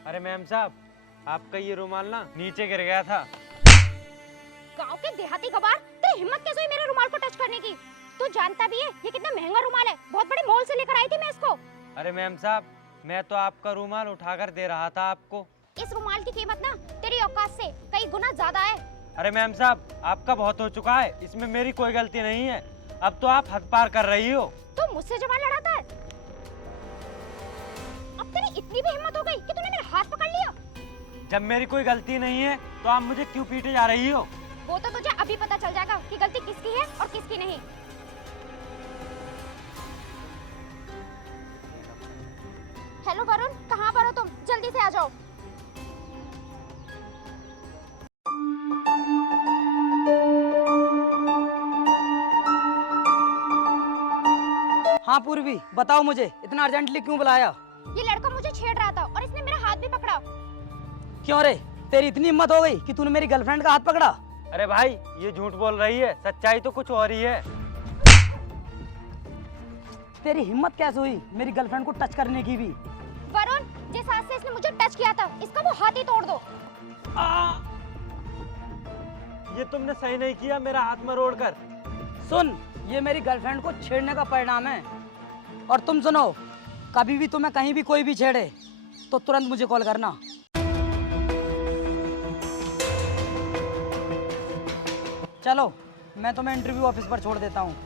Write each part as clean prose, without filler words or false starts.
अरे मैम साहब, आपका ये रुमाल ना नीचे गिर गया था। गांव के देहाती गवार, तेरी हिम्मत कैसे हुई मेरे रुमाल को टच करने की? तू जानता भी है ये कितना महंगा रुमाल है, बहुत बड़े मॉल से लेकर आई थी मैं इसको। अरे मैम साहब, मैं तो आपका रुमाल उठाकर दे रहा था आपको। इस रुमाल की कीमत ना तेरी औकात से कई गुना ज्यादा है। अरे मैम साहब, आपका बहुत हो चुका है, इसमें मेरी कोई गलती नहीं है। अब तो आप हद पार कर रही हो। तू मुझसे जबान लड़ाता है? अब तेरी इतनी भी हिम्मत हो गई कि तूने मेरा हाथ पकड़ लिया? जब मेरी कोई गलती नहीं है तो आप मुझे क्यों पीटे जा रही हो? वो तो तुझे अभी पता चल जाएगा कि गलती किसकी है और किसकी नहीं। हेलो वरुण, कहाँ पर हो तुम? जल्दी से आ जाओ। हाँ पूर्वी, बताओ मुझे इतना अर्जेंटली क्यों बुलाया? ये लड़का मुझे छेड़ रहा था और इसने मेरा हाथ भी पकड़ा। क्यों रे, तेरी इतनी हिम्मत हो गई कि तूने मेरी गर्लफ्रेंड का हाथ पकड़ा? अरे भाई, ये झूठ बोल रही है, सच्चाई तो कुछ और ही है। तेरी हिम्मत कैसे हुई मेरी गर्लफ्रेंड को टच करने की भी? वरुण, जिस हाथ से इसने मुझे टच किया था, इसका वो हाथ ही तोड़ दो। ये तुमने सही नहीं किया मेरा हाथ मरोड़ कर। सुन, ये मेरी गर्लफ्रेंड को छेड़ने का परिणाम है। और तुम सुनो, कभी भी तुम्हें कहीं भी कोई भी छेड़े तो तुरंत मुझे कॉल करना। चलो, मैं तुम्हें इंटरव्यू ऑफिस पर छोड़ देता हूँ।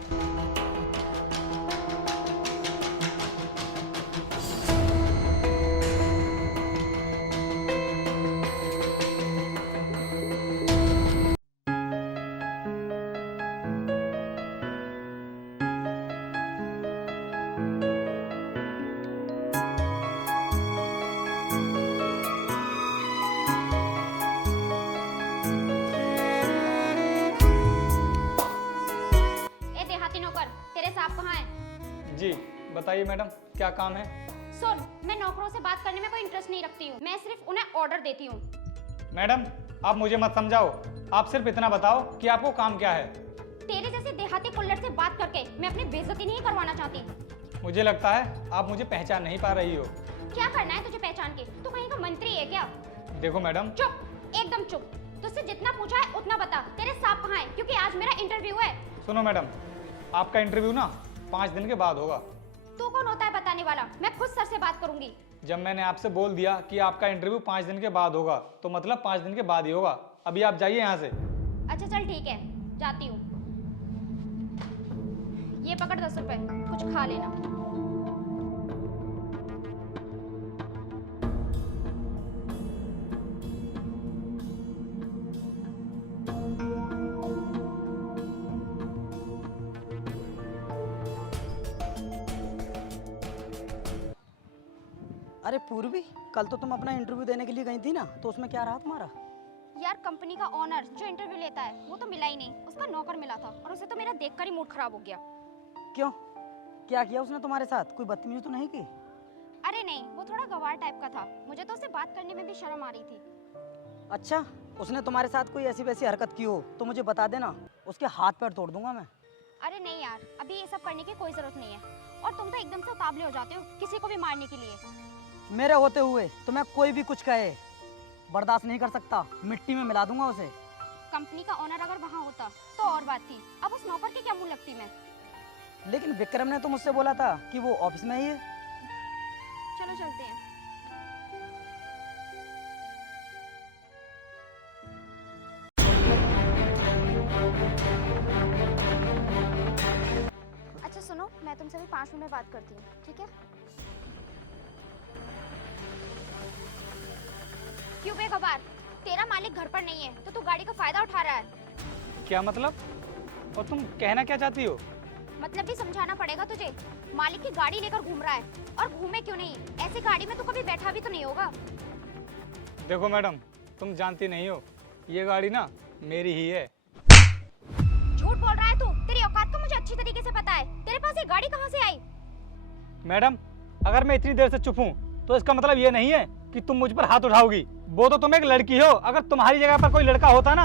ए देहाती नौकर, तेरे साहब कहाँ हैं? जी बताइए मैडम, क्या काम है? सुन, मैं नौकरों से बात करने में कोई इंटरेस्ट नहीं रखती हूँ, मैं सिर्फ उन्हें ऑर्डर देती हूँ। मैडम आप मुझे मत समझाओ, आप सिर्फ इतना बताओ कि आपको काम क्या है। तेरे जैसे देहाती कुल्लड़ से बात करके मैं अपनी बेइज्जती नहीं करवाना चाहती। मुझे लगता है आप मुझे पहचान नहीं पा रही हो। क्या करना है तुझे पहचान के? तू कहीं का मंत्री है क्या? देखो मैडम। चुप, एकदम चुप। तुझसे जितना पूछा है उतना बता, तेरे साहब कहाँ हैं? क्योंकि आज मेरा इंटरव्यू है। सुनो मैडम, आपका इंटरव्यू ना 5 दिन के बाद होगा। तू कौन होता है बताने वाला? मैं खुद सर से बात करूंगी। जब मैंने आपसे बोल दिया कि आपका इंटरव्यू 5 दिन के बाद होगा तो मतलब 5 दिन के बाद ही होगा। अभी आप जाइए यहाँ से। अच्छा चल ठीक है, जाती हूँ। ये पकड़ 10 रुपए, कुछ खा लेना। अरे पूर्वी, कल तो तुम अपना इंटरव्यू देने के लिए गई थी ना, तो उसमें क्या रहा तुम्हारा? यार, कंपनी का ओनर जो इंटरव्यू लेता है वो तो मिला ही नहीं, उसका नौकर मिला था और उसे तो मेरा देखकर ही मूड खराब हो गया। क्यों, क्या किया उसने तुम्हारे साथ? कोई बदतमीजी तो नहीं की? अरे नहीं, वो थोड़ा गवार टाइप का था, मुझे तो उससे बात करने में भी शर्म आ रही थी। अच्छा, उसने तुम्हारे साथ कोई ऐसी वैसी हरकत की हो तो मुझे बता देना, उसके हाथ पैर तोड़ दूंगा मैं। अरे नहीं यार, अभी ये सब करने की कोई जरूरत नहीं है। और तुम तो एकदम से उतावले हो जाते हो किसी को भी मारने के लिए। मेरे होते हुए तुम्हें कोई भी कुछ कहे बर्दाश्त नहीं कर सकता, मिट्टी में मिला दूंगा उसे। कंपनी का ओनर अगर वहाँ होता तो और बात थी, अब उस नौकर की क्या मुंह लगती मैं। लेकिन विक्रम ने तो मुझसे बोला था कि वो ऑफिस में ही है। चलो चलते हैं। अच्छा सुनो, मैं तुमसे भी 5 मिनट में बात करती हूँ, ठीक है? क्यों बेखबर? तेरा मालिक घर पर नहीं है तो तू गाड़ी का फायदा उठा रहा है। क्या मतलब? और तुम कहना क्या चाहती हो? मतलब भी समझाना पड़ेगा तुझे। मालिक की गाड़ी लेकर घूम रहा है, और घूमे क्यों नहीं, ऐसी गाड़ी में तो कभी बैठा भी तो नहीं होगा। देखो मैडम, तुम जानती नहीं हो, ये गाड़ी ना मेरी ही है। झूठ बोल रहा है तू, तेरी औकात तो मुझे अच्छी तरीके से पता है। तेरे पास ये गाड़ी कहाँ से आई? मैडम, अगर मैं इतनी देर से चुप हूँ तो इसका मतलब ये नहीं है कि तुम मुझ पर हाथ उठाओगी। वो तो तुम एक लड़की हो, अगर तुम्हारी जगह पर कोई लड़का होता ना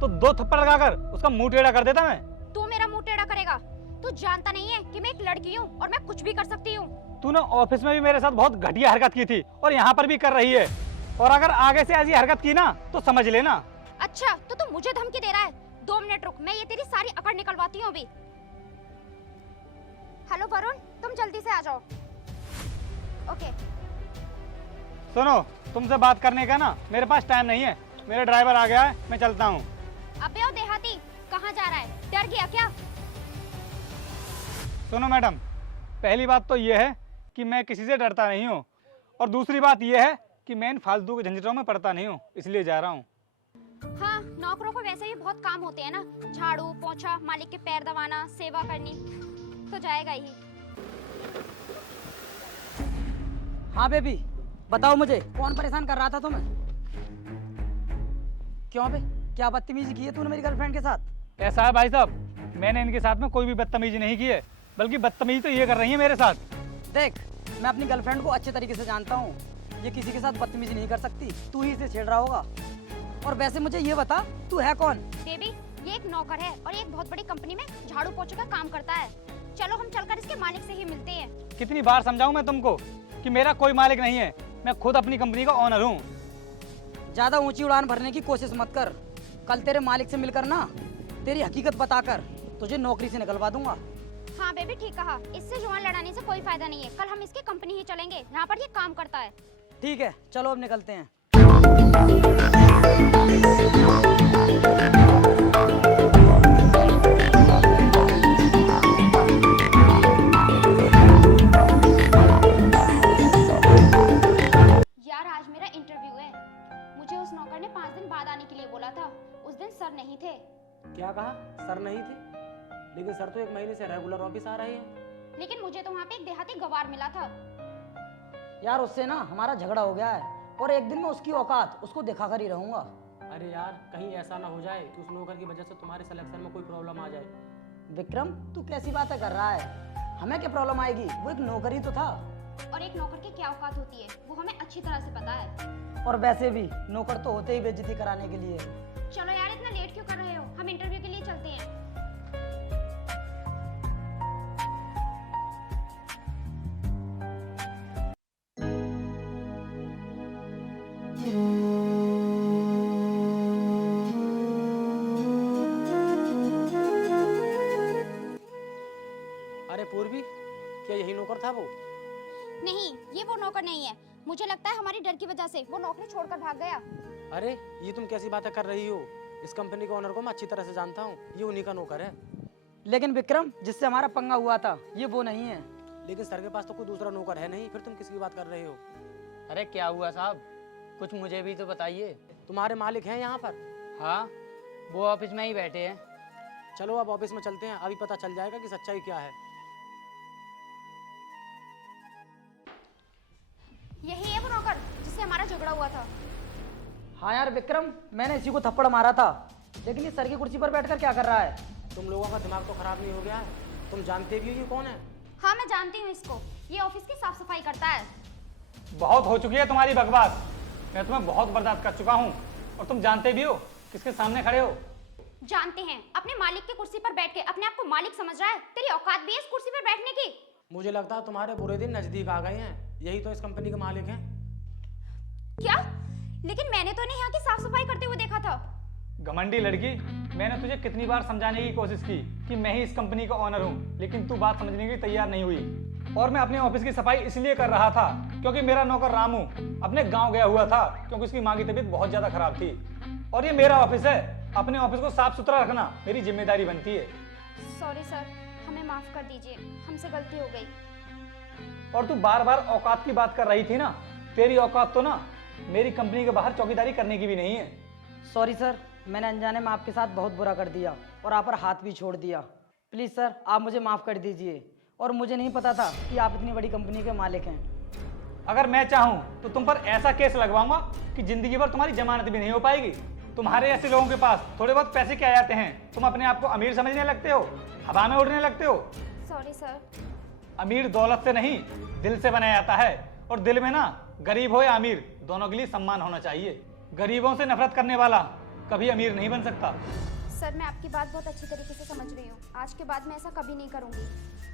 तो 2 थप्पड़ लगाकर उसका मुंह टेढ़ा कर देता मैं। तू मेरा मुंह टेढ़ा करेगा? तू जानता नहीं है कि मैं एक लड़की हूँ और मैं कुछ भी कर सकती हूँ। तू ना ऑफिस में भी मेरे साथ बहुत घटिया हरकत की थी और यहाँ पर भी कर रही है। और अगर आगे से ऐसी हरकत की ना तो समझ लेना। अच्छा तो तू मुझे धमकी दे रहा है? 2 मिनट रुक, मैं ये तेरी सारी अकड़ निकलवाती हूँ अभी। हेलो वरुण, तुम जल्दी से आ जाओ। ओके। सुनो, तुमसे बात करने का ना मेरे पास टाइम नहीं है, मेरा ड्राइवर आ गया है, मैं चलता हूँ। अबे ओ देहाती, कहाँ जा रहा है? डर गया क्या? सुनो मैडम, पहली बात तो ये है कि मैं किसी से डरता नहीं हूँ, और दूसरी बात ये है कि मैं इन फालतू के झंझटों में पड़ता नहीं हूँ, इसलिए जा रहा हूँ। हाँ, नौकरों को वैसे भी बहुत काम होते हैं ना, झाड़ू पोंछा, मालिक के पैर दबाना, सेवा करनी, तो जाएगा ही। हाँ बेबी, बताओ मुझे कौन परेशान कर रहा था तुम्हें? क्यों बे, क्या बदतमीजी की है तूने मेरी गर्लफ्रेंड के साथ? ऐसा है भाई साहब, मैंने इनके साथ में कोई भी बदतमीजी नहीं की है, बल्कि बदतमीजी तो ये कर रही है मेरे साथ। देख, मैं अपनी गर्लफ्रेंड को अच्छे तरीके से जानता हूँ, ये किसी के साथ बदतमीजी नहीं कर सकती, तू ही इसे छेड़ रहा होगा। और वैसे मुझे ये बता, तू है कौन? बेबी, ये एक नौकर है और ये एक बहुत बड़ी कंपनी में झाड़ू पोंछे का काम करता है। चलो हम चलकर इसके मालिक से ही मिलते हैं। कितनी बार समझाऊं मैं तुमको कि मेरा कोई मालिक नहीं है, मैं खुद अपनी कंपनी का ओनर हूँ। ज्यादा ऊंची उड़ान भरने की कोशिश मत कर, कल तेरे मालिक से मिलकर ना तेरी हकीकत बताकर तुझे नौकरी से निकलवा दूंगा। हाँ बेबी, ठीक कहा, इससे जुआन लड़ाने से कोई फायदा नहीं है। कल हम इसकी कंपनी ही चलेंगे, यहाँ पर ये काम करता है। ठीक है, चलो अब निकलते हैं। यार आज मेरा इंटरव्यू है, मुझे उस नौकर ने 5 दिन बाद आने के लिए बोला था। उस दिन सर नहीं थे। क्या कहा? सर नहीं थे? लेकिन सर तो 1 महीने से रेगुलर ऑफिस आ रहे हैं। लेकिन मुझे तो वहाँ पे एक देहाती गवार मिला था। यार उससे ना हमारा झगड़ा हो गया है, और एक दिन मैं उसकी औकात उसको दिखा कर ही रहूंगा। अरे यार, कहीं ऐसा ना हो जाए कि उस नौकर की वजह से तुम्हारे सिलेक्शन में कोई प्रॉब्लम आ जाए। विक्रम, तू कैसी बातें कर रहा है? हमें क्या प्रॉब्लम आएगी? वो एक नौकर ही तो था। और एक नौकर की क्या औकात होती है वो हमें अच्छी तरह से पता है। और वैसे भी नौकर तो होते ही बेइज्जती कराने के लिए। चलो यार, इतना लेट क्यों कर रहे हो? हम इंटरव्यू के लिए चलते हैं। अरे पूर्वी, क्या यही नौकर था वो? नहीं, ये वो नौकर नहीं है। मुझे लगता है हमारी डर की वजह से वो नौकरी छोड़कर भाग गया। अरे ये तुम कैसी बातें कर रही हो? इस कंपनी के ओनर को मैं अच्छी तरह से जानता हूँ, ये उन्हीं का नौकर है। लेकिन विक्रम, जिससे हमारा पंगा हुआ था ये वो नहीं है। लेकिन सर के पास तो कोई दूसरा नौकर है नहीं, फिर तुम किसकी बात कर रहे हो? अरे क्या हुआ साहब, कुछ मुझे भी तो बताइए। तुम्हारे मालिक हैं यहाँ पर? हाँ, वो ऑफिस में ही बैठे हैं। चलो अब ऑफिस में चलते हैं, अभी पता चल जाएगा कि सच्चाई क्या है। यही है वो नौकर जिससे हमारा झगड़ा हुआ था। हाँ यार विक्रम, मैंने इसी को थप्पड़ मारा था, लेकिन ये सर की कुर्सी पर बैठकर क्या कर रहा है? तुम लोगों का दिमाग तो खराब नहीं हो गया है? तुम जानते भी हो ये कौन है? हाँ मैं जानती हूँ इसको, ये ऑफिस की साफ सफाई करता है। बहुत हो चुकी है तुम्हारी बकवास, मैं तुम्हें बहुत बर्दाश्त कर चुका हूँ, और तुम जानते भी हो किसके सामने खड़े हो। जानते हैं, अपने मालिक की कुर्सी पर बैठ के अपने आप को मालिक समझ रहा है। तेरी औकात भी है इस कुर्सी पर बैठने की? मुझे लगता है तुम्हारे बुरे दिन नजदीक आ गए हैं, यही तो इस कंपनी के मालिक हैं। क्या? लेकिन मैंने तो नहीं यहाँ की साफ सफाई करते हुए देखा था। घमंडी लड़की, मैंने तुझे कितनी बार समझाने की कोशिश की कि मैं ही इस कंपनी का ओनर हूँ, लेकिन तू बात समझने के लिए तैयार नहीं हुई। और मैं अपने ऑफिस की सफाई इसलिए कर रहा था क्योंकि मेरा नौकर रामू अपने गांव गया हुआ था, क्योंकि उसकी माँ की तबीयत बहुत ज्यादा खराब थी। और ये मेरा ऑफिस है, अपने ऑफिस को साफ सुथरा रखना मेरी जिम्मेदारी बनती है। सॉरी सर, हमें माफ कर दीजिए, हमसे गलती हो गई। और तू बार बार औकात की बात कर रही थी ना, तेरी औकात तो ना मेरी कंपनी के बाहर चौकीदारी करने की भी नहीं है। सॉरी सर, मैंने अनजाने में आपके साथ बहुत बुरा कर दिया और आप पर हाथ भी छोड़ दिया। प्लीज़ सर, आप मुझे माफ़ कर दीजिए, और मुझे नहीं पता था कि आप इतनी बड़ी कंपनी के मालिक हैं। अगर मैं चाहूँ तो तुम पर ऐसा केस लगवाऊंगा कि जिंदगी भर तुम्हारी जमानत भी नहीं हो पाएगी। तुम्हारे ऐसे लोगों के पास थोड़े बहुत पैसे क्या आते हैं, तुम अपने आप को अमीर समझने लगते हो, हवा में उड़ने लगते हो। Sorry sir. अमीर दौलत से नहीं, दिल से बनाया जाता है, और दिल में ना गरीब हो या अमीर, दोनों के लिए सम्मान होना चाहिए। गरीबों से नफरत करने वाला कभी अमीर नहीं बन सकता। सर मैं आपकी बात बहुत अच्छी तरीके से समझ रही हूँ। आज के बाद मैं ऐसा कभी नहीं करूँगी।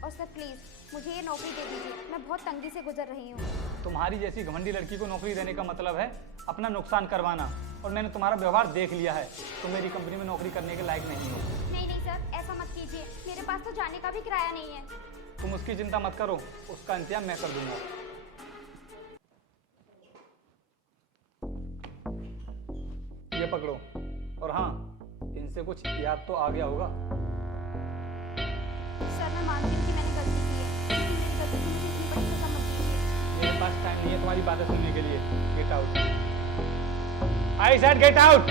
और सर प्लीज़ मुझे ये नौकरी दे दीजिए, मैं बहुत तंगी से गुजर रही हूँ। तुम्हारी जैसी घमंडी लड़की को नौकरी देने का मतलब है अपना नुकसान करवाना, और मैंने तुम्हारा व्यवहार देख लिया है। तुम मेरी कंपनी में नौकरी करने के लायक नहीं हो। नहीं नहीं सर, ऐसा मत कीजिए, मेरे पास तो जाने का भी किराया नहीं है। तुम उसकी चिंता मत करो, उसका इंतजाम मैं कर दूंगा। ये पकड़ो, और हाँ, इनसे कुछ याद तो आ गया होगा। सर मैं मानती हूँ कि मैंने गलती की है, लेकिन मेरी गलती को मुझे इतनी बड़ी सजा मत दीजिए। मेरे पास टाइम नहीं है तुम्हारी बातें सुनने के लिए। Get out. I said get out.